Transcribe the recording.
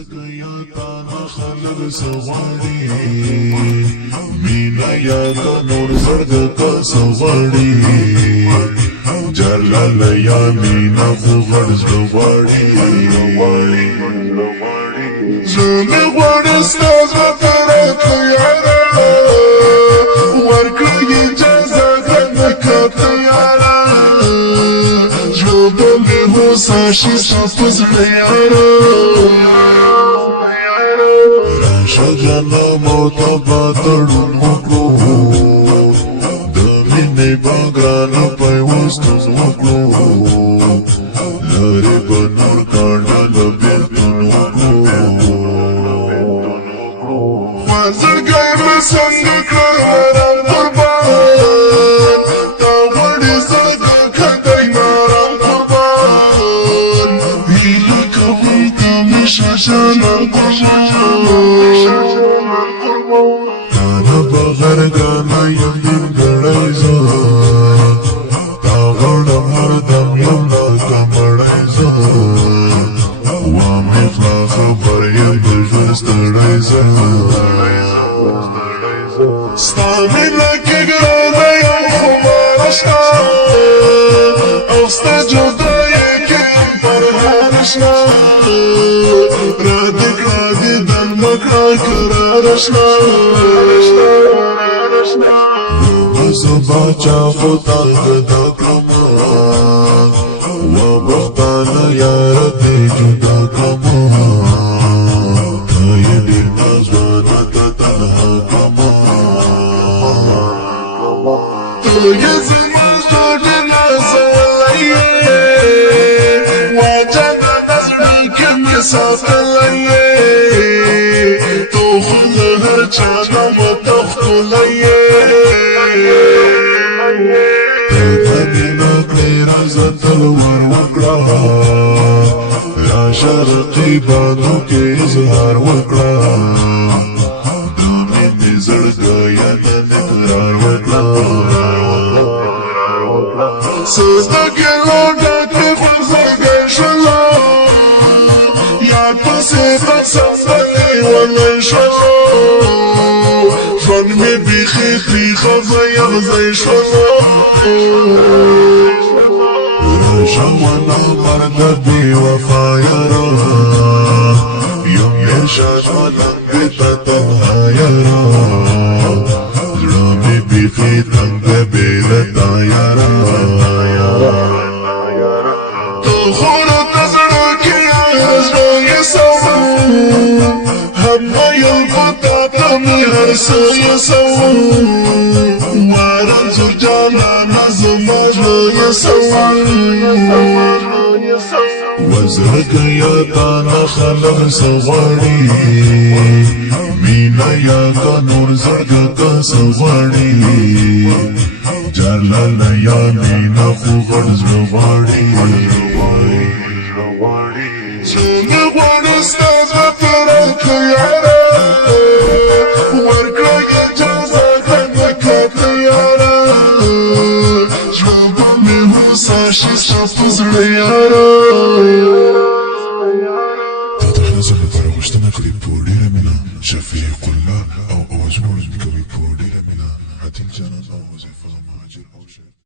زرګیا تا خلک سواری مینا یا کا نور زرګ کا سواری جلال یا مینا خو غړز غواړي زنه غواړي ستاسو طرف یارا ورکړي اجازه کنه کته یارا ژوند مې هوسا شي ستاسو زړه یارا راشه جنم او تبادلون وکړو د مینې بګرانو پیوستو وکړو لرې به نور کاڼه له بېلتون وکړو زړګی مې څنګه کړ ارام قربان تا غواړي زړګی کږی نارام قربان هیله کوم ته مې شاشه غرگانا یم نیمگڑای زا تا غړم هردم یم ناکا مړای زا وامی خلا خبر یم د ژوند ستړی زا ستا مینه کې ګرانه یم خو ماله شته او ستا جدایۍ کې پرهاره شته را دې کړه دیدن مه کړه کراره شته باچا خدا گدا کما و بختانا یار دی جدا کما تای دیر نازوانا تا تنها کما تای زمان جوڑی نازوالائیے واجا دا نزلی کمی ساتلائیے تو خود هر چانا متخلائیے تلوار وکړه یا شرقي بانو کې اظهار وکړه د مینې زړګیا ته اقرار وکړه سوزده ګلو ډکې خوځېږې شوله یاد پسې بد سمبلې ولی شوله ژوند مې بیخي تریخه یغزی شوله شوانا مرد بی وفا یارا یم ارشاد مدنگ بیتا تنها یارا زرامی بیخی تنگ بیلتا یارا تو خورت نظرکی ازرای سو هم نیل پتا تمی هر سوی سو وارن زر جانا نظم آجرای سو وزرګیا تا نه خلک سوغړي مینا یا کا نور زړګ کا سوغړي جلال یا مینا خو غړز غواړي څنګه غواړي ستاسو طرف یارا ورکړه اجازه کنه کته یارا ژوند مې هوسا شي ستاسو زړه یارا